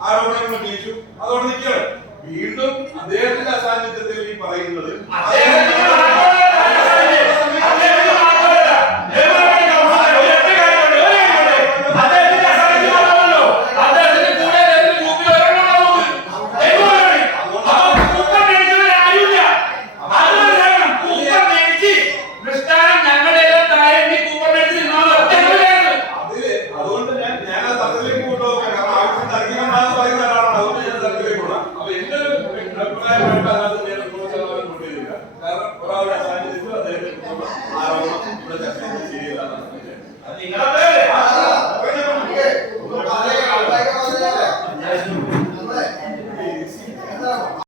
ആരോപണങ്ങൾ ഉന്നയിച്ചു. അതോടെ നിൽക്കുകയാണ്. വീണ്ടും അദ്ദേഹത്തിന്റെ അസാന്നിധ്യത്തിൽ చేయాలి